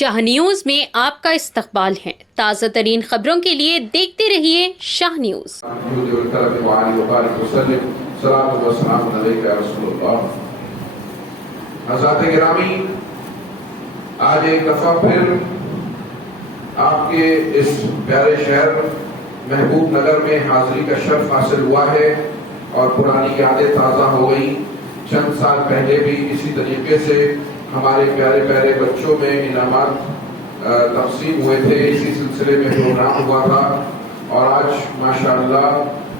شاہ news میں آپ کا استقبال ہے۔ تازہ ترین خبروں کے لیے دیکھتے رہیے شاہ نیوز۔ حضرات گرامی، آج ایک دفعہ پھر آپ کے اس پیارے شہر محبوب نگر میں حاضری کا شرف حاصل ہوا ہے اور پرانی یادیں تازہ ہو گئی۔ چند سال پہلے بھی اسی طریقے سے ہمارے پیارے پیارے بچوں میں انعامات تقسیم ہوئے تھے، اسی سلسلے میں پروگرام ہوا تھا، اور آج ماشاءاللہ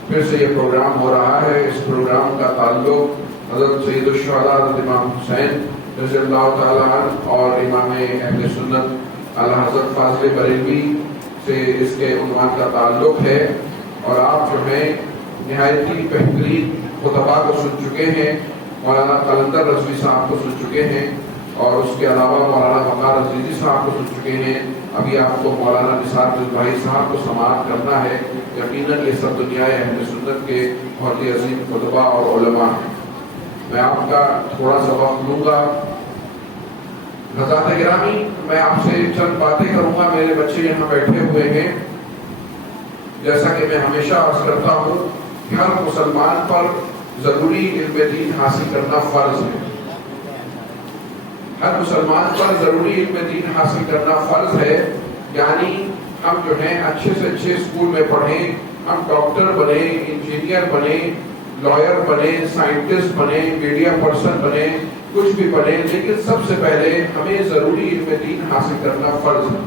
پھر سے یہ پروگرام ہو رہا ہے۔ اس پروگرام کا تعلق حضرت سید الشہداء حضرت امام حسین رضی اللہ تعالیٰ عنہ اور امام اہل سنت اعلیٰ حضرت فاضل بریلوی سے اس کے عنوان کا تعلق ہے، اور آپ جو ہیں نہایت ہی بہترین خطبہ کو سن چکے ہیں، مولانا قلندر رضوی صاحب کو سن چکے ہیں، اور اس کے علاوہ مولانا وقار عزیزی صاحب کو سن چکے ہیں۔ ابھی آپ کو مولانا نثار بھائی صاحب کو سماعت کرنا ہے۔ یقیناً یہ سب دنیا اہل سنت کے بہت ہی عظیم خطبہ اور علماء ہیں۔ میں آپ کا تھوڑا سا وقت لوں گا۔ حضرات گرامی، میں آپ سے چند باتیں کروں گا۔ میرے بچے یہاں بیٹھے ہوئے ہیں۔ جیسا کہ میں ہمیشہ عرض کرتا ہوں کہ ہر مسلمان پر ضروری علم دین حاصل کرنا فرض ہے۔ ہر مسلمان پر ضروری علم دین حاصل کرنا فرض ہے، یعنی ہم جو ہیں اچھے سے اچھے اسکول میں پڑھیں، ہم ڈاکٹر بنیں، انجینئر بنیں، لائر بنیں، سائنٹسٹ بنیں، میڈیا پرسن بنیں، کچھ بھی بنیں، لیکن سب سے پہلے ہمیں ضروری علم دین حاصل کرنا فرض ہے۔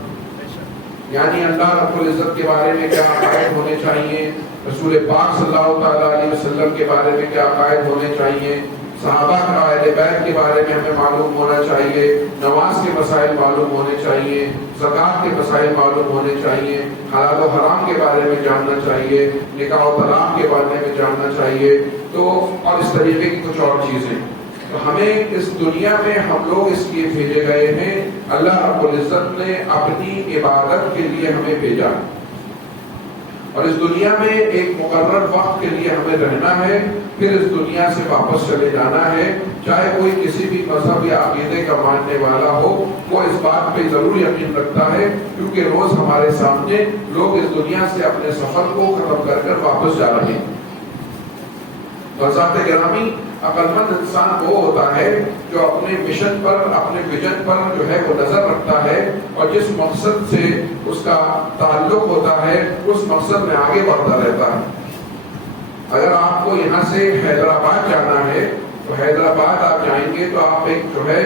یعنی اللہ رب العزت کے بارے میں کیا عقائد ہونے چاہیے، رسول پاک صلی اللہ تعالیٰ علیہ وسلم کے بارے میں کیا عقائد ہونے چاہیے، صحابہ کا اہل بیت کے بارے میں ہمیں معلوم ہونا چاہیے، نماز کے مسائل معلوم ہونے چاہیے، زکوٰۃ کے مسائل معلوم ہونے چاہیے، حلال و حرام کے بارے میں جاننا چاہیے، نکاح و طلاق کے بارے میں جاننا چاہیے، تو اور اس طریقے کی کچھ اور چیزیں۔ تو ہمیں اس دنیا میں ہم لوگ اس لیے بھیجے گئے ہیں، اللہ رب العزت نے اپنی عبادت کے لیے ہمیں بھیجا، اور اس دنیا میں ایک مقرر وقت کے لیے ہمیں رہنا ہے، پھر اس دنیا سے واپس چلے جانا ہے۔ چاہے کوئی کسی بھی مذہب یا عقیدے کا ماننے والا ہو، وہ اس بات پہ ضرور یقین رکھتا ہے، کیونکہ روز ہمارے سامنے لوگ اس دنیا سے اپنے سفر کو ختم کر کر واپس جا رہے ہیں۔ حضرات گرامی، عقل مند انسان وہ ہوتا ہے جو اپنے مشن پر، اپنے ویژن پر جو ہے وہ نظر رکھتا ہے، اور جس مقصد سے اس کا تعلق ہوتا ہے اس مقصد میں آگے بڑھتا رہتا ہے۔ اگر آپ کو یہاں سے حیدرآباد جانا ہے تو حیدرآباد آپ جائیں گے تو آپ ایک جو ہے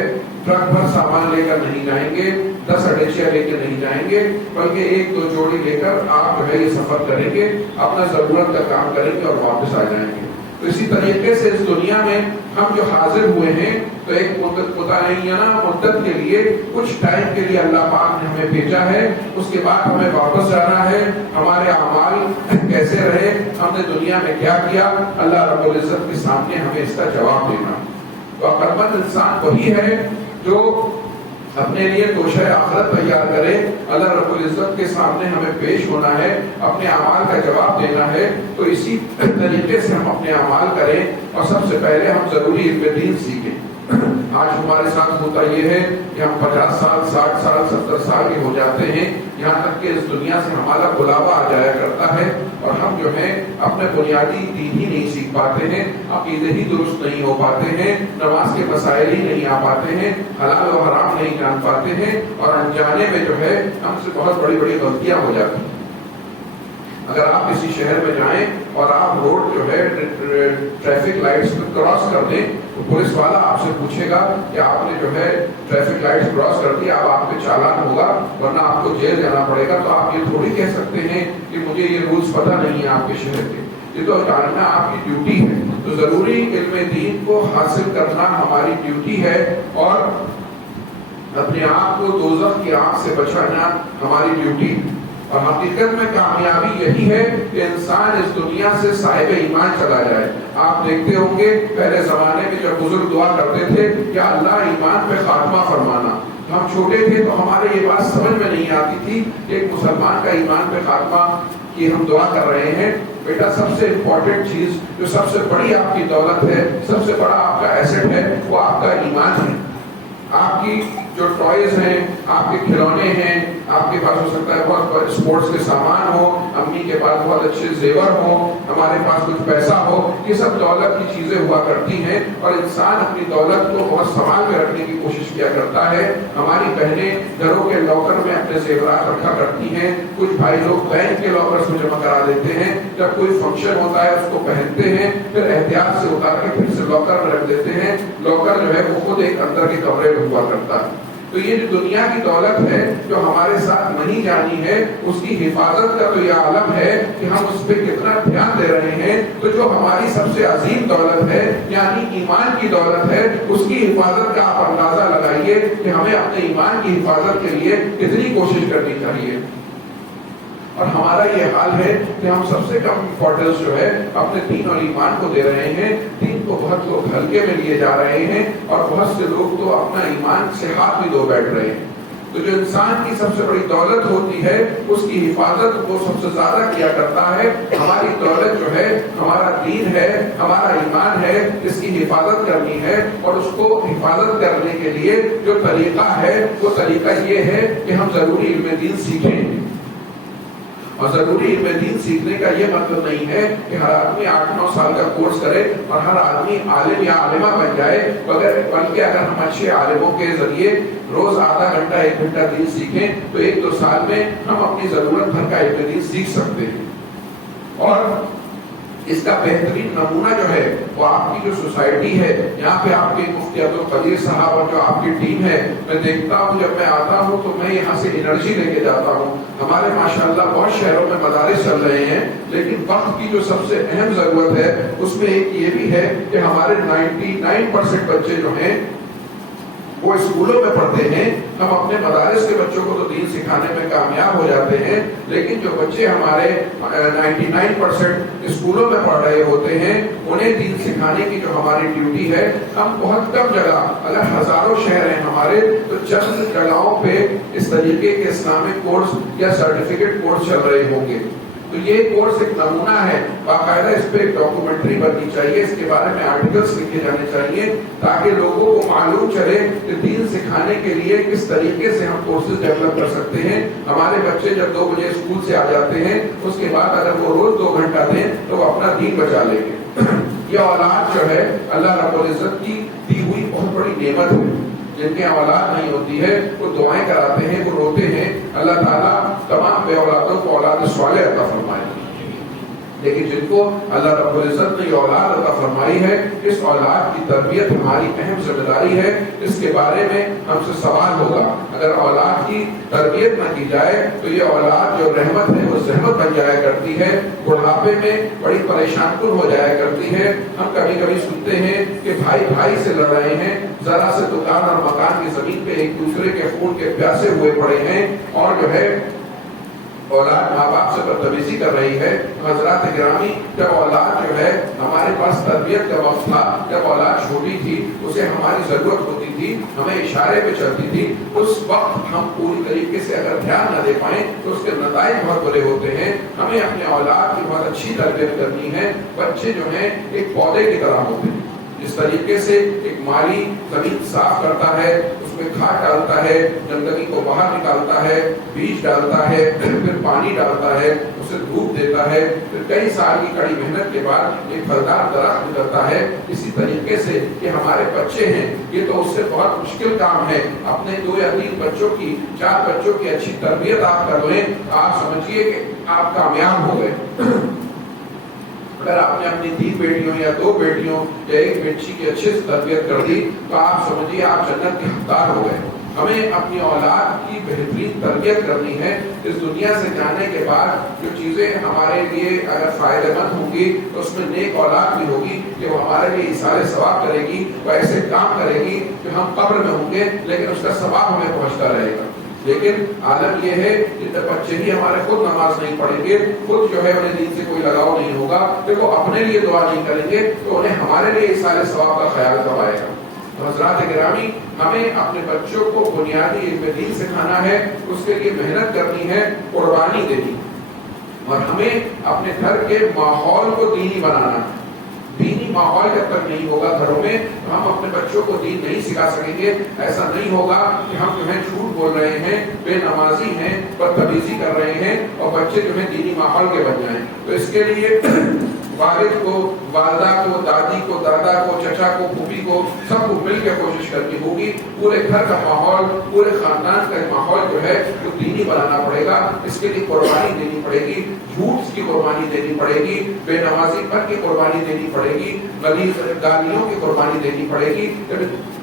ٹرک بھر سامان لے کر نہیں جائیں گے، 10 اڈیچیاں لے کے نہیں جائیں گے، بلکہ 1-2 جوڑی لے کر آپ جو ہے یہ سفر کریں گے، اپنا ضرورت کا کام کریں گے اور واپس آ جائیں گے۔ تو اسی طریقے سے اس دنیا میں ہم جو حاضر ہوئے ہیں تو ایک متعینہ مدت کے لیے، کچھ ٹائم کے لیے اللہ پاک نے ہمیں بھیجا ہے۔ اس کے بعد ہمیں واپس جانا ہے۔ ہمارے اعمال کیسے رہے، ہم نے دنیا میں کیا کیا، اللہ رب العزت کے سامنے ہمیں اس کا جواب دینا۔ تو عقل مند انسان وہی ہے جو اپنے لیے توشہ آخرت تیار کرے۔ اللہ رب العزت کے سامنے ہمیں پیش ہونا ہے، اپنے اعمال کا جواب دینا ہے، تو اسی طریقے سے ہم اپنے اعمال کریں، اور سب سے پہلے ہم ضروری علم دین سیکھیں۔ آج ہمارے ساتھ ہوتا یہ ہے کہ ہم 50 سال، 60 سال، 70 سال کے ہو جاتے ہیں، یہاں تک کہ اس دنیا سے ہمارا بلاوا آ جایا کرتا ہے، اور ہم جو ہے اپنے بنیادی دین ہی نہیں سیکھ پاتے ہیں، عقیدے ہی درست نہیں ہو پاتے ہیں، نماز کے مسائل ہی نہیں آ پاتے ہیں، حلال و حرام نہیں جان پاتے ہیں، اور انجانے میں جو ہے ہم سے بہت بڑی بڑی غلطیاں ہو جاتی ہیں۔ اگر آپ کسی شہر میں جائیں اور آپ روڈ جو ہے ٹریفک لائٹس کو کراس کر دیں تو پولیس والا آپ سے پوچھے گا کہ آپ نے جو ہے ٹریفک لائٹس کراس کر دیا، اب آپ پہ چالان ہوگا، ورنہ آپ کو جیل جانا پڑے گا۔ تو آپ یہ تھوڑی کہہ سکتے ہیں کہ مجھے یہ رولز پتہ نہیں ہے آپ کے شہر کے، یہ تو جاننا آپ کی ڈیوٹی ہے۔ تو ضروری علم دین کو حاصل کرنا ہماری ڈیوٹی ہے، اور اپنے آپ کو دوزخ کی آگ سے بچانا ہماری ڈیوٹی ہے۔ اور حقیقت میں کامیابی یہی ہے کہ انسان اس دنیا سے صاحب ایمان چلا جائے۔ آپ دیکھتے ہوں گے پہلے زمانے میں جب بزرگ دعا کرتے تھے کہ اللہ ایمان پہ خاتمہ فرمانا، ہم چھوٹے تھے تو ہمارے یہ بات سمجھ میں نہیں آتی تھی کہ ایک مسلمان کا ایمان پہ خاتمہ کی ہم دعا کر رہے ہیں۔ بیٹا، سب سے امپورٹنٹ چیز، جو سب سے بڑی آپ کی دولت ہے، سب سے بڑا آپ کا ایسٹ ہے، وہ آپ کا ایمان ہے۔ آپ کی جو ٹوائز ہیں، آپ کے کھلونے ہیں، آپ کے پاس ہو سکتا ہے بہت اسپورٹس کے سامان ہو، امی کے پاس بہت اچھے زیور ہو، ہمارے پاس کچھ پیسہ ہو، یہ سب دولت کی چیزیں ہوا کرتی ہیں اور انسان اپنی دولت کو بہت سنبھال کے رکھنے کی کوشش کیا کرتا ہے۔ ہماری بہنیں گھروں کے لاکر میں اپنے زیورات رکھا کرتی ہیں، کچھ بھائی لوگ بینک کے لاکرز میں جمع کرا دیتے ہیں، جب کوئی فنکشن ہوتا ہے اس کو پہنتے ہیں، پھر احتیاط سے اتار کے پھر سے لاکر میں رکھ دیتے ہیں۔ لاکر جو ہے وہ خود ایک اندر کے کمرے میں ہوا کرتا ہے۔ تو یہ جو دنیا کی دولت ہے جو ہمارے ساتھ نہیں جانی ہے، اس کی حفاظت کا تو یہ عالم ہے کہ ہم اس پہ کتنا دھیان دے رہے ہیں۔ تو جو ہماری سب سے عظیم دولت ہے یعنی ایمان کی دولت ہے، اس کی حفاظت کا آپ اندازہ لگائیے کہ ہمیں اپنے ایمان کی حفاظت کے لیے کتنی کوشش کرنی چاہیے۔ اور ہمارا یہ حال ہے کہ ہم سب سے کم امپورٹنس جو ہے اپنے دین اور ایمان کو دے رہے ہیں۔ دین کو بہت لوگ ہلکے میں لیے جا رہے ہیں اور بہت سے لوگ تو اپنا ایمان سے ہاتھ بھی دھو بیٹھ رہے ہیں۔ تو جو انسان کی سب سے بڑی دولت ہوتی ہے اس کی حفاظت وہ سب سے زیادہ کیا کرتا ہے۔ ہماری دولت جو ہے ہمارا دین ہے، ہمارا ایمان ہے، اس کی حفاظت کرنی ہے اور اس کو حفاظت کرنے کے لیے جو طریقہ ہے وہ طریقہ یہ ہے کہ ہم ضروری علم دین سیکھیں۔ اور ضروری علم دین سیکھنے کا یہ مطلب نہیں ہے کہ ہر آدمی 8-9 سال کا کورس کرے اور ہر آدمی عالم یا عالمہ بن جائے، بلکہ اگر ہم اچھے عالموں کے ذریعے روز آدھا گھنٹہ 1 گھنٹہ دین سیکھیں تو 1-2 سال میں ہم اپنی ضرورت بھر کا علم دین سیکھ سکتے ہیں۔ اور اس کا بہترین نمونہ جو ہے وہ آپ کی جو سوسائٹی ہے، یہاں پہ آپ کے مفتی عبدالقدیر صاحب اور جو آپ کی ٹیم ہے، میں دیکھتا ہوں جب میں آتا ہوں تو میں یہاں سے انرجی لے کے جاتا ہوں۔ ہمارے ماشاءاللہ بہت شہروں میں مدارس چل رہے ہیں، لیکن وقت کی جو سب سے اہم ضرورت ہے اس میں ایک یہ بھی ہے کہ ہمارے 99% بچے جو ہیں وہ اسکولوں میں پڑھتے ہیں۔ ہم اپنے مدارس کے بچوں کو تو دین سکھانے میں کامیاب ہو جاتے ہیں، لیکن جو بچے ہمارے 99% اسکولوں میں پڑھ رہے ہوتے ہیں انہیں دین سکھانے کی جو ہماری ڈیوٹی ہے، ہم بہت کم جگہ، اگر ہزاروں شہر ہیں ہمارے تو چند جگہوں پہ اس طریقے کے اسلامک کورس یا سرٹیفکیٹ کورس چل رہے ہوں گے۔ تو یہ کورس ایک نمونہ ہے، باقاعدہ اس پہ ایک ڈاکومنٹری بننی چاہیے، اس کے بارے میں آرٹیکلس لکھے جانے چاہیے تاکہ لوگوں کو معلوم چلے کہ دین سکھانے کے لیے کس طریقے سے ہم کورسز ڈیولپ کر سکتے ہیں۔ ہمارے بچے جب 2 بجے اسکول سے آ جاتے ہیں اس کے بعد اگر وہ روز 2 گھنٹہ دیں تو وہ اپنا دین بچا لیں گے۔ یہ اولاد جو ہے اللہ رب العزت کی دی ہوئی بہت بڑی نعمت ہے۔ جن کے اولاد نہیں ہوتی ہے وہ دعائیں کراتے ہیں، وہ روتے ہیں، اللہ تعالیٰ تمام بے اولادوں کو اولاد صالح عطا فرمائے۔ لیکن جن کو اللہ رب العزت نے یہ اولاد عطا فرمائی ہے، اس اولاد کی تربیت ہماری اہم ذمہ داری ہے۔ اس کے بارے میں ہم سے سوال ہوگا، اگر اولاد کی تربیت نہ کی جائے تو یہ اولاد جو رحمت ہے وہ زحمت بن جایا کرتی ہے، بڑھاپے میں بڑی پریشان کن ہو جایا کرتی ہے۔ ہم کبھی کبھی سنتے ہیں کہ بھائی بھائی سے لڑ رہے ہیں، ذرا سے دکان اور مکان کی زمین پہ ایک دوسرے کے خون کے پیاسے ہوئے پڑے ہیں، اور جو ہے اولاد ماں باپ سے بدتمیزی کر رہی ہے۔ حضرات گرامی، جب اولاد جو ہے ہمارے پاس تربیت کا وقت تھا، جب اولاد چھوٹی تھی، اسے ہماری ضرورت ہوتی تھی، ہمیں اشارے پہ چلتی تھی، اس وقت ہم پوری طریقے سے اگر دھیان نہ دے پائیں تو اس کے نتائج بہت برے ہوتے ہیں۔ ہمیں اپنے اولاد کی بہت اچھی تربیت کرنی ہے۔ بچے جو ہیں ایک پودے کی طرح ہوتے ہیں، جس طریقے سے ایک مالی زمین صاف کرتا ہے، اس میں کھاد ڈالتا ہے، گندگی کو باہر نکالتا ہے، بیج ڈالتا ہے، پھر پانی ڈالتا ہے، اسے دھوپ دیتا ہے، پھر کئی سال کی کڑی محنت کے بعد ایک پھلدار درخت نکلتا ہے۔ اسی طریقے سے یہ ہمارے بچے ہیں، یہ تو اس سے بہت مشکل کام ہے۔ اپنے 2 یا 3 بچوں کی، 4 بچوں کی اچھی تربیت آپ کر لیں، آپ سمجھیے کہ آپ کامیاب ہو گئے۔ اگر آپ نے اپنی 3 بیٹیوں یا 2 بیٹیوں یا 1 بیٹی کی اچھے سے تربیت کر دی تو آپ سمجھیے آپ جنت کے حقدار ہو گئے۔ ہمیں اپنی اولاد کی بہترین تربیت کرنی ہے۔ اس دنیا سے جانے کے بعد جو چیزیں ہمارے لیے اگر فائدہ مند ہوں گی تو اس میں نیک اولاد بھی ہوگی کہ وہ ہمارے لیے ایثار ثواب کرے گی، وہ ایسے کام کرے گی کہ ہم قبر میں ہوں گے لیکن اس کا ثواب ہمیں پہنچتا رہے گا۔ لیکن عالم یہ ہے کہ بچے ہی ہمارے خود نماز نہیں پڑھیں گے، خود جو ہے انہیں دین سے کوئی لگاؤ نہیں ہوگا، پھر وہ اپنے لیے دعا نہیں کریں گے تو انہیں ہمارے لیے ایثار ثواب کا خیال کب آئے گا۔ تو حضرات گرامی، ہمیں اپنے بچوں کو بنیادی علم دین سکھانا ہے، اس کے لیے محنت کرنی ہے، قربانی دینی، اور ہمیں اپنے گھر کے ماحول کو دینی بنانا ہے۔ دینی ماحول جب تک نہیں ہوگا گھروں میں تو ہم اپنے بچوں کو دین نہیں سکھا سکیں گے. ایسا نہیں ہوگا کہ ہم جو ہے جھوٹ بول رہے ہیں, بے نمازی ہیں, بدتمیزی کر رہے ہیں اور بچے جو ہے دینی ماحول کے بن جائیں. تو اس کے لیے والد کو, والدہ کو, دادی کو, دادا کو, چچا کو, پھوپھی کو, سب کو مل کے کوشش کرنی ہوگی. پورے گھر کا ماحول, پورے خاندان کا ماحول جو ہے وہ دینی بنانا پڑے گا. اس کے لیے قربانی دینی پڑے گی, جھوٹ کی قربانی دینی پڑے گی, بے نمازی پر کی قربانی دینی پڑے گی, گالیوں کی قربانی دینی پڑے گی.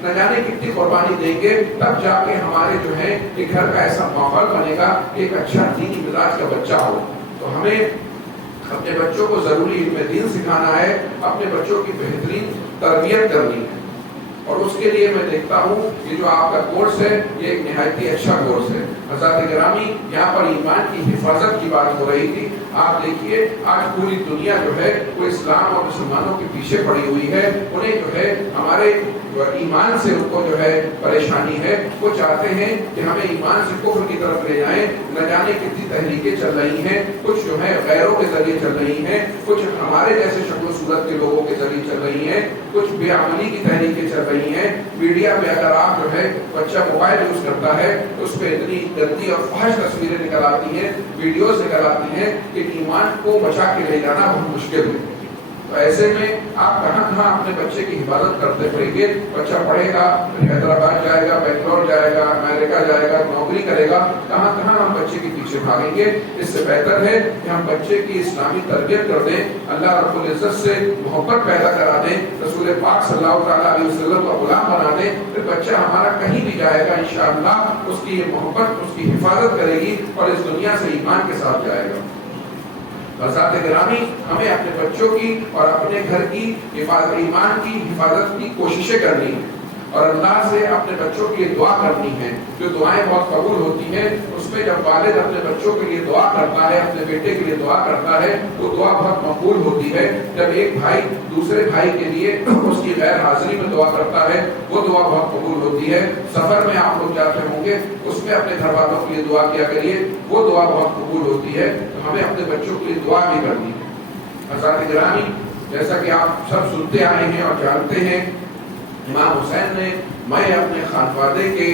نہ جانے کتنی قربانی دیں گے تب جا کے ہمارے جو ہے کہ گھر کا ایسا ماحول بنے گا کہ ایک اچھا دینی مزاج کا بچہ ہو. تو ہمیں اپنے بچوں کو ضروری علم دین سکھانا ہے, اپنے بچوں کی بہترین تربیت کرنی ہے. اور اس کے لیے میں دیکھتا ہوں کہ جو آپ کا کورس ہے یہ ایک نہایت ہی اچھا کورس ہے. حضرات گرامی, یہاں پر ایمان کی حفاظت کی بات ہو رہی تھی. آپ دیکھیے آج پوری دنیا جو ہے وہ اسلام اور مسلمانوں کے پیچھے پڑی ہوئی ہے. انہیں جو ہے ہمارے ایمان سے ان کو جو ہے پریشانی ہے. وہ چاہتے ہیں کہ ہمیں ایمان سے کفر کی طرف لے جائیں. نہ جانے کتنی تحریکیں چل رہی ہیں, کچھ جو ہے غیروں کے ذریعے چل رہی ہیں, کچھ ہمارے جیسے شکل و صورت کے لوگوں کے ذریعے چل رہی ہیں, کچھ بے عملی کی تحریکیں چل رہی ہیں. میڈیا پہ اگر آپ جو ہے بچہ موبائل یوز کرتا ہے تو اس پہ اتنی گندی اور فحش تصویریں نکل آتی ہیں, ویڈیوز نکل آتی ہیں کہ ایمان کو بچا کے لے جانا بہت مشکل ہے. تو ایسے میں آپ کہاں کہاں اپنے بچے کی حفاظت کرتے پڑیں گے. بچہ پڑھے گا, حیدرآباد جائے گا, بنگلور جائے گا, امریکہ جائے گا, نوکری کرے گا, کہاں کہاں ہم بچے کے پیچھے بھاگیں گے. اس سے بہتر ہے کہ ہم بچے کی اسلامی تربیت کر دیں, اللہ رب العزت سے محبت پیدا کرا دیں, رسول پاک صلی اللہ تعالیٰ علیہ وسلم کا غلام بنا دیں. پھر بچہ ہمارا کہیں بھی جائے گا انشاءاللہ اس کی یہ محبت اس کی حفاظت کرے گی اور اس دنیا سے ایمان کے ساتھ جائے گا. حضرات گرامی, ہمیں اپنے بچوں کی اور اپنے گھر کی حفاظت, ایمان کی حفاظت کی کوششیں کرنی ہیں اور اللہ سے اپنے بچوں کے لیے دعا کرنی ہے. جو دعائیں بہت قبول ہوتی ہیں اس میں جب والد اپنے بچوں کے لیے دعا کرتا ہے, اپنے بیٹے کے لیے دعا کرتا ہے تو دعا بہت مقبول ہوتی ہے. جب ایک بھائی دوسرے بھائی کے لیے اس کی غیر حاضری میں دعا کرتا ہے وہ دعا بہت قبول ہوتی ہے. سفر میں آپ لوگ جاتے ہوں گے اس میں اپنے گھر والوں کے لیے دعا کیا کریے, وہ دعا بہت قبول ہوتی ہے. تو ہمیں اپنے بچوں کے لیے دعا بھی کرنی ہے. حضرات گرامی, جیسا کہ آپ سب سنتے آئے ہیں اور جانتے ہیں, امام حسین نے میں اپنے خانوادے کے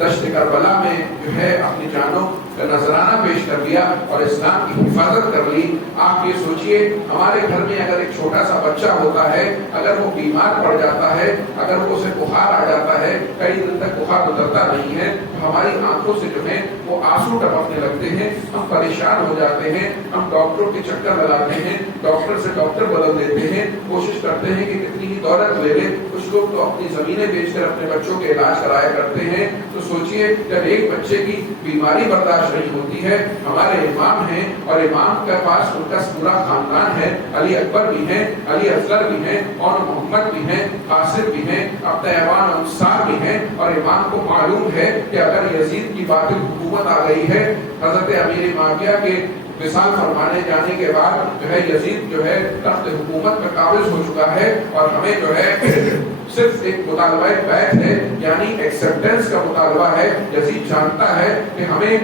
دشت کربلا میں جو ہے اپنی جانوں کا نذرانہ پیش کر دیا اور اسلام کی حفاظت کر لی. آپ یہ سوچئے ہمارے گھر میں اگر ایک چھوٹا سا بچہ ہوتا ہے, اگر وہ بیمار پڑ جاتا ہے, اگر وہ اسے بخار آ جاتا ہے, کئی دن تک بخار اترتا نہیں ہے, تو ہماری آنکھوں سے جو ہے وہ آنسو ٹپکنے لگتے ہیں, ہم پریشان ہو جاتے ہیں, ہم ڈاکٹروں کے چکر لگاتے ہیں, ڈاکٹر سے ڈاکٹر بدل دیتے ہیں, کوشش کرتے ہیں کہ کتنی ہی دولت لے لیں. کچھ لوگ تو اپنی زمینیں بیچ کر اپنے بچوں کے علاج کرایا کرتے ہیں. تو سوچئے جب ایک بچے کی بیماری برداشت نہیں ہوتی ہے, ہمارے امام ہیں اور امام کے پاس ان کا پورا خاندان ہے, علی اکبر بھی ہیں, علی اصغر بھی ہیں, اور محمد بھی ہیں, قاسم بھی ہیں, اب ایوان انصار بھی ہیں. اور امام کو معلوم ہے کہ اگر یزید کی باطل حکومت آ گئی ہے, حضرت امیر معاویہ کے وصال فرمانے جانے کے بعد جو ہے یزید جو ہے تخت حکومت میں قابض ہو چکا ہے اور ہمیں جو ہے صرف ایک مطالبہ بیعت ہے, یعنی ایکسپٹنس کا مطالبہ ہے. یزید جانتا ہے کہ ہمیں,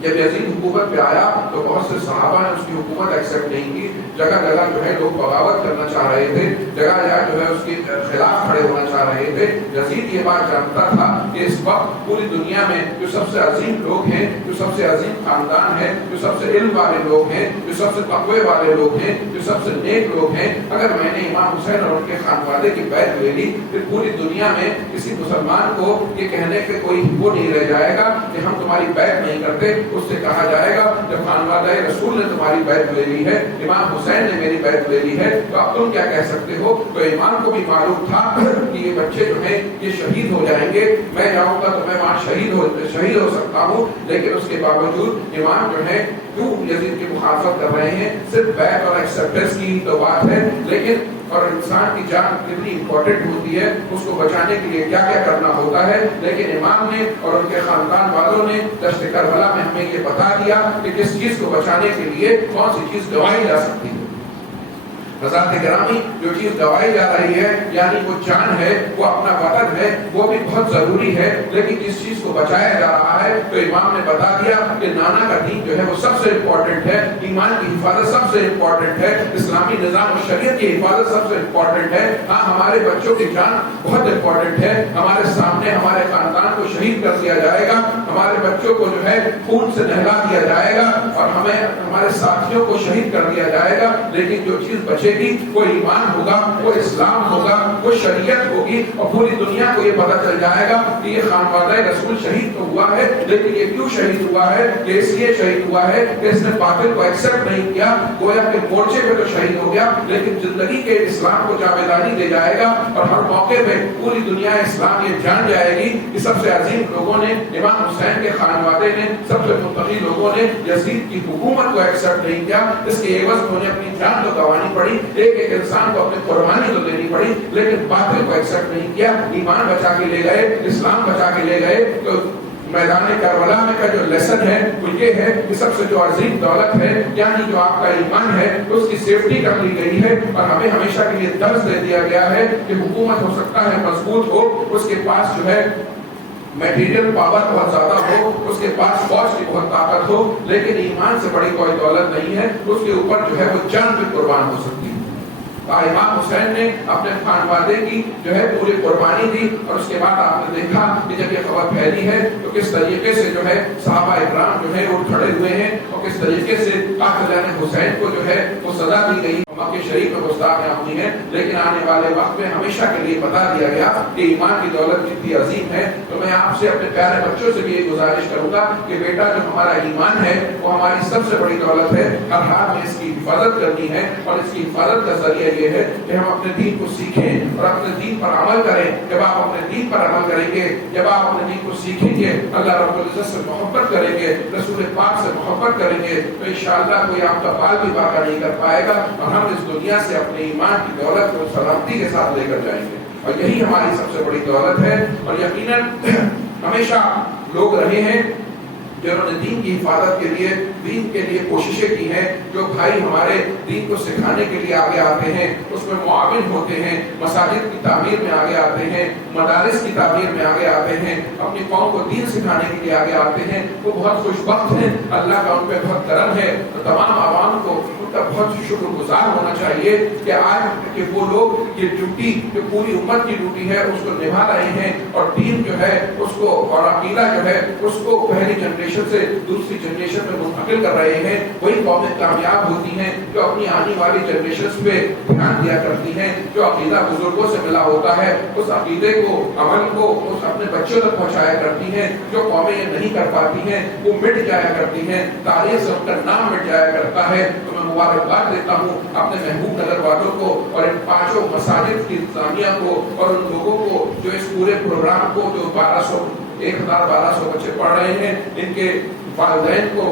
جب یزید حکومت پہ آیا تو بہت سے صحابہ نے اس کی حکومت ایکسپٹ نہیں کی. جگہ جگہ جو ہے لوگ بغاوت کرنا چاہ رہے تھے, جگہ جگہ جو ہے اس کے خلاف کھڑے ہونا چاہ رہے تھے. یزید یہ بات جانتا تھا کہ اس وقت پوری دنیا میں جو سب سے عظیم لوگ ہیں, جو سب سے عظیم خاندان ہے, جو سب سے علم والے لوگ ہیں, جو سب سے تقوی والے لوگ ہیں, جو سب سے نیک لوگ ہیں, اگر میں نے امام حسین اور ان کے خانوادے کی بیعت لے لی پھر پوری دنیا میں کسی مسلمان کو یہ کہنے کے کوئی وہ نہیں رہ جائے گا کہ ہم تمہاری بیعت نہیں کرتے. اس سے کہا جائے گا جب خانوادہ رسول نے تمہاری بیعت لے لی ہے, امام حسین نے میری بیعت لے لی ہے, تو اب تم کیا کہہ سکتے ہو. تو امام کو بھی معلوم تھا کہ یہ بچے جو ہیں یہ شہید ہو جائیں گے, میں جاؤں گا تو میں وہاں شہید ہو سکتا ہوں. لیکن اس کے باوجود امام جو ہے کیوں یزید کی مخالفت کر رہے ہیں, صرف بیعت اور ایکسپٹنس کی تو بات ہے, لیکن اور انسان کی جان کتنی امپورٹنٹ ہوتی ہے, اس کو بچانے کے لیے کیا کیا کرنا ہوتا ہے. لیکن امام نے اور ان کے خاندان والوں نے دشت کربلا میں ہمیں یہ بتا دیا کہ کس چیز کو بچانے کے لیے کون سی چیز گوائی جا سکتی ہے. حضرات گرامی، جو چیز گوائی جا رہی ہے یعنی وہ جان ہے، وہ اپنا وطن ہے، وہ بھی بہت ضروری ہے، لیکن جس چیز کو بچایا جا رہا ہے تو امام نے بتا دیا کہ نانا کا دین جو ہے وہ سب سے امپورٹنٹ ہے، ایمان کی حفاظت سب سے امپورٹنٹ ہے، اسلامی نظام و شریعت کی حفاظت سب سے امپورٹنٹ ہے۔ ہاں، ہمارے بچوں کی جان بہت امپورٹنٹ ہے، ہمارے سامنے ہمارے خاندان کو شہید کر دیا جائے گا، ہمارے بچوں کو جو ہے خون سے نہلا دیا جائے گا اور ہمارے ساتھیوں کو شہید کر دیا جائے گا، لیکن جو چیز بچے گی وہ ایمان ہوگا، وہ اسلام ہوگا، وہ شریعت ہوگی، اور پوری دنیا کو یہ پتہ چل جائے گا کہ یہ خانوادہ رسول شہید تو ہوا ہے، لیکن یہ کیوں شہید ہوا ہے؟ یہ اس لیے شہید ہوا ہے کہ اس نے باطل کو ایکسپٹ نہیں کیا، گویا کہ مورچے پہ تو شہید ہو گیا لیکن زندگی کے اسلام کو جاویدانی دے جائے گا، اور ہر موقع پہ پوری دنیا اسلام یہ جان جائے گی کہ سب سے عظیم لوگوں نے، امام حسین کے خانوادے نے، سب سے متقی لوگوں نے یزید کی حکومت کو ایکسپٹ نہیں کیا، اس کے عوض انہیں اپنی جان تو گوانی پڑی، ایک ایک انسان کو اپنی قربانی تو دینی پڑی، لیکن باطل کو ایکسپٹ نہیں کیا، ایمان بچا کے لے گئے، اسلام بچا کے لے گئے۔ تو میدان کربلا میں کا جو لیسن ہے وہ یہ ہے کہ سب سے جو عظیم دولت ہے یعنی جو آپ کا ایمان ہے اس کی سیفٹی کر لی گئی ہے، اور ہمیں ہمیشہ کے لیے درس دے دیا گیا ہے کہ حکومت ہو سکتا ہے مضبوط ہو، اس کے پاس جو ہے میٹیریل پاور بہت زیادہ ہو، اس کے پاس فوج کی بہت طاقت ہو، لیکن ایمان سے بڑی کوئی دولت نہیں ہے، اس کے اوپر جو ہے وہ جان بھی قربان ہو سکتی ہے۔ امام حسین نے اپنے خانوادے کی جو ہے پوری قربانی دی، اور اس کے بعد آپ نے دیکھا کہ جب یہ خبر پھیلی ہے تو کس طریقے سے جو ہے صحابہ اکرام جو ہے اٹھ کھڑے ہوئے ہیں، اور کس طریقے سے قاتلان حسین کو جو ہے وہ سزا دی گئی۔ مکہ شریف میں گستاخ ہوئی ہے، لیکن آنے والے وقت میں ہمیشہ کے لیے بتا دیا گیا کہ ایمان کی دولت کتنی عظیم ہے۔ تو میں آپ سے اپنے پیارے بچوں سے بھی یہ گزارش کروں گا کہ بیٹا جو ہمارا ایمان ہے وہ ہماری سب سے بڑی دولت ہے، ہر حال میں اس کی حفاظت کرنی ہے، اور اس کی حفاظت کا ذریعہ یہ ہے کہ ہم اپنے دین کو سیکھیں اور اپنے دین پر عمل کریں۔ جب آپ اپنے دین پر عمل کریں گے، جب آپ اپنے دین کو سیکھیں گے، اللہ رب العزت سے محبت کریں گے، رسول پاک سے محبت کریں گے، تو انشاءاللہ کوئی آپ کا بال بھی باقی نہیں کر پائے گا، اور ہم اس دنیا سے اپنے ایمان کی دولت کو سلامتی کے ساتھ لے کر جائیں گے، اور یہی ہماری سب سے بڑی دولت ہے۔ اور یقیناً ہمیشہ لوگ رہے ہیں جنہوں نے دین کی حفاظت کے لیے، دین کے لیے کوششیں کی ہیں، جو بھائی ہمارے دین کو سکھانے کے لیے آگے آتے ہیں، اس میں معاون ہوتے ہیں، مساجد کی تعمیر میں آگے آتے ہیں، مدارس کی تعمیر میں آگے آتے ہیں، اپنی قوم کو دین سکھانے کے لیے آگے آتے ہیں، وہ بہت خوش بخت ہیں، اللہ کا ان پہ بہت کرم ہے۔ تو تمام عوام کو ان کا بہت شکر گزار ہونا چاہیے کہ آج کہ وہ لوگ یہ ڈیوٹی جو پوری امت کی ڈیوٹی ہے اس کو نبھا رہے ہیں، اور دین جو ہے اس کو، اور عقیدہ جو ہے اس کو پہلی جنریشن سے دوسری جنریشن میں منتقل کر رہے ہیں۔ وہی قومیں کامیاب ہوتی ہیں جو اپنی آنے والی جنریشن پہ دھیان دیا کرتی ہیں، جو عقیدہ بزرگوں سے ملا ہوتا ہے اس عقیدے کو، عمل کو اس اپنے بچوں تک پہنچایا کرتی ہیں۔ جو قومیں یہ نہیں کر پاتی ہیں وہ مٹ جایا کرتی ہیں، تاریخ سے ان کا نام مٹ جایا کرتا ہے۔ تو میں مبارکباد دیتا ہوں اپنے محبوب نگر والوں کو اور ان پانچوں مساجد کی انتظامیہ کو اور ان لوگوں کو جو اس پورے پروگرام کو، جو 1200 بچے پڑھ رہے ہیں، ان کے والدین کو،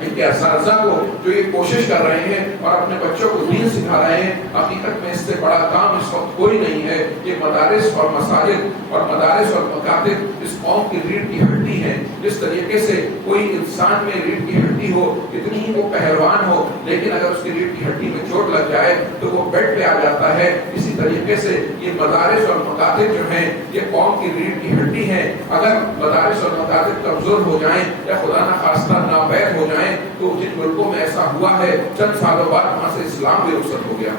ان کے اساتذہ کو جو یہ کوشش کر رہے ہیں اور اپنے بچوں کو دین سکھا رہے ہیں۔ حقیقت میں اس سے بڑا کام اس وقت کوئی نہیں ہے۔ یہ مدارس اور مساجد اور مدارس اور مکاتب اس قوم کی ریڑھ کی ہڈی ہے۔ جس طریقے سے کوئی انسان میں ریڑھ کی ہڈی ہو، اتنی ہی وہ پہلوان ہو، لیکن اگر اس کی ریڑھ کی ہڈی میں چوٹ لگ جائے تو وہ بیڈ پہ آ جاتا ہے۔ اسی طریقے سے یہ مدارس اور مکاتب جو ہیں یہ قوم کی ریڑھ کی ہڈی ہیں۔ اگر مدارس اور مکاتب کمزور ہو جائیں یا خدا نخواستہ نابید ہو جائیں تو جن ملکوں میں ایسا ہوا ہے چند سالوں بعد وہاں سے اسلام بھی رخصت ہو گیا۔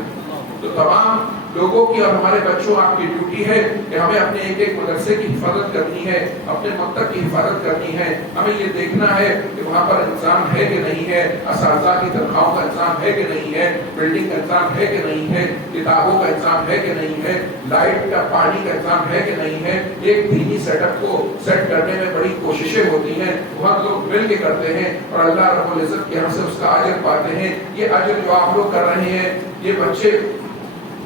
تو تمام لوگوں کی اور ہمارے بچوں آپ کی ڈیوٹی ہے کہ ہمیں اپنے ایک ایک مدرسے کی حفاظت کرنی ہے، اپنے مکتب کی حفاظت کرنی ہے۔ ہمیں یہ دیکھنا ہے کہ وہاں پر انتظام ہے کہ نہیں ہے، اساتذہ کی تنخواہوں کا انتظام ہے کہ نہیں ہے، بلڈنگ کا انتظام ہے کہ نہیں ہے، کتابوں کا انتظام ہے کہ نہیں ہے، لائٹ کا، پانی کا انتظام ہے کہ نہیں ہے۔ ایک دینی سیٹ اپ کو سیٹ کرنے میں بڑی کوششیں ہوتی ہیں، بہت لوگ مل کے کرتے ہیں اور اللہ رب العزت کے یہاں سے اس کا اجر پاتے ہیں۔ یہ اجر جو آپ لوگ کر رہے ہیں، یہ بچے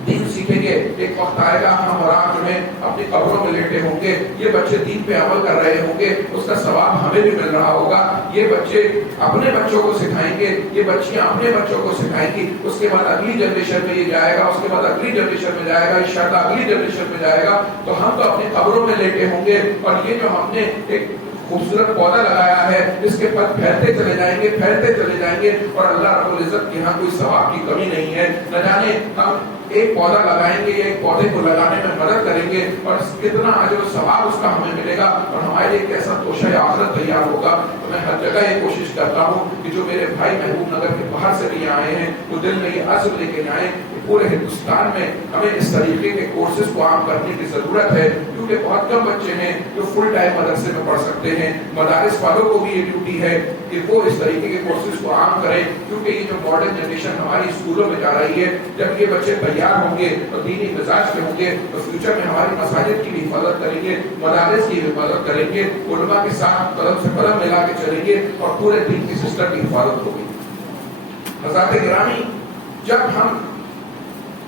دین سیکھیں گے، ایک وقت آئے گا ہم اور آپ جو ہیں اپنی قبروں میں لیٹے ہوں گے، یہ بچے دین پہ عمل کر رہے ہوں گے، اس کا ثواب ہمیں بھی مل رہا ہوگا۔ یہ بچے اپنے بچوں کو سکھائیں گے، یہ بچیاں اپنے بچوں کو سکھائیں گی، اس کے بعد اگلی جنریشن میں یہ جائے گا، اس کے بعد اگلی جنریشن میں جائے گا، انشاءاللہ اگلی جنریشن میں جائے گا، تو ہم تو اپنی قبروں میں لیٹے ہوں گے، اور یہ جو ہم نے ایک خوبصورت پودا لگایا ہے، اس کے پت پھیلتے چلے جائیں گے، پھیلتے چلے جائیں گے، اور اللہ رب العزت کے ہاں کوئی ثواب کی کمی نہیں ہے۔ نہ جانے ہم ایک پودا لگائیں گے، ایک پودے کو لگانے میں مدد کریں گے اور کتنا اجر و ثواب اس کا ہمیں ملے گا، اور ہمارے لیے کیسا توشہ آخرت تیار ہوگا۔ تو میں ہر جگہ یہ کوشش کرتا ہوں کہ جو میرے بھائی محبوب نگر کے باہر سے بھی آئے ہیں وہ دل میں یہ عزم لے کے آئیں کہ پورے ہندوستان میں ہمیں اس طریقے کے کورسز کو عام کرنے کی ضرورت ہے، کیونکہ بہت کم بچے ہیں جو فل ٹائم مدرسے میں پڑھ سکتے ہیں۔ مدارس والوں کو بھی یہ ڈیوٹی ہے کہ وہ اس طریقے کے کورسز کو عام کریں، کیونکہ یہ جو ماڈرن جنریشن ہماری اسکولوں میں جا رہی ہے، جب یہ بچے تیار ہوں گے اور دینی مزاج کے ہوں گے تو فیوچر میں ہماری مساجد کی بھی حفاظت کریں گے، مدارس کی بھی حفاظت کریں گے، علماء کے ساتھ قدم سے قدم ملا کے چلیں گے اور پورے دین کی سسٹم کی حفاظت ہوگی۔ حضرات گرامی، جب ہم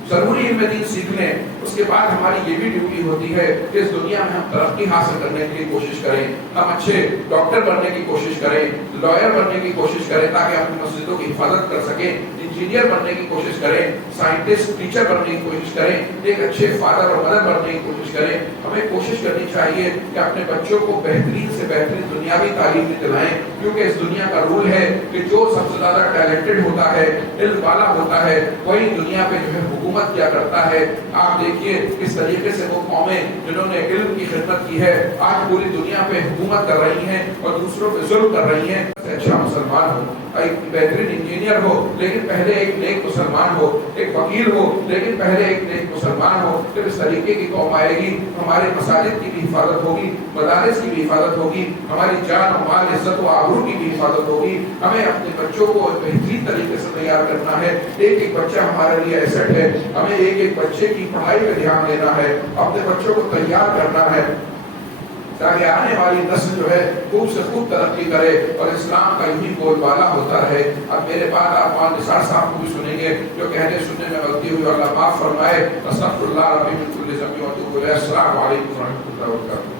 ضروری علم دین سیکھ لیں اس کے بعد ہماری یہ بھی ڈیوٹی ہوتی ہے کہ اس دنیا میں ہم ترقی حاصل کرنے کی کوشش کریں، ہم اچھے ڈاکٹر بننے کی کوشش کریں، لائر بننے کی کوشش کریں تاکہ اپنی مسجدوں کی حفاظت کر سکیں، انجینئر بننے کی کوشش کریں، سائنٹسٹ ٹیچر بننے کی کوشش کریں، ایک اچھے فادر اور مدر بننے کی کوشش کریں۔ ہمیں کوشش کرنی چاہیے کہ اپنے بچوں کو بہترین سے بہترین دنیاوی تعلیم بھی دلائیں، کیونکہ اس دنیا کا رول ہے کہ جو سب سے زیادہ ٹیلنٹڈ ہوتا ہے، علم والا ہوتا ہے، وہی دنیا پہ جو ہے حکومت کیا کرتا ہے۔ آپ دیکھیے کس طریقے سے وہ قومیں جنہوں نے علم کی خدمت کی ہے آج پوری دنیا پہ حکومت کر رہی ہیں اور دوسروں پہ ظلم کر رہی ہیں۔ اچھا مسلمان ہو، ایک بہترین انجینئر ہو، لیکن پہلے ایک نیک مسلمان ہو، ایک وکیل ہو لیکن پہلے ایک نیک مسلمان ہو، پھر اس طریقے کی قوم آئے گی، ہمارے مساجد کی بھی حفاظت ہوگی، مدارس کی بھی حفاظت ہوگی، ہماری جان و مال، عزت و آبرو کی بھی حفاظت ہوگی۔ ہمیں اپنے بچوں کو بہترین طریقے سے تیار کرنا ہے، ایک ایک بچہ ہمارے لیے ایسٹ ہے، ہمیں ایک ایک بچے کی پڑھائی پہ دھیان دینا ہے، اپنے بچوں کو تیار کرنا ہے تاکہ آنے والی نسل جو ہے خوب سے خوب ترقی کرے اور اسلام کا یہی بول بالا ہوتا رہے۔ اب میرے بعد آپ نثار صاحب کو بھی سنیں گے جو کہنے سننے میں غلطی ہوئی، اللہ معاف فرمائے۔ استغفر اللہ ربی من کل ذنب و اتوب الیہ۔ السلام علیکم و رحمۃ اللہ وبرکاتہ۔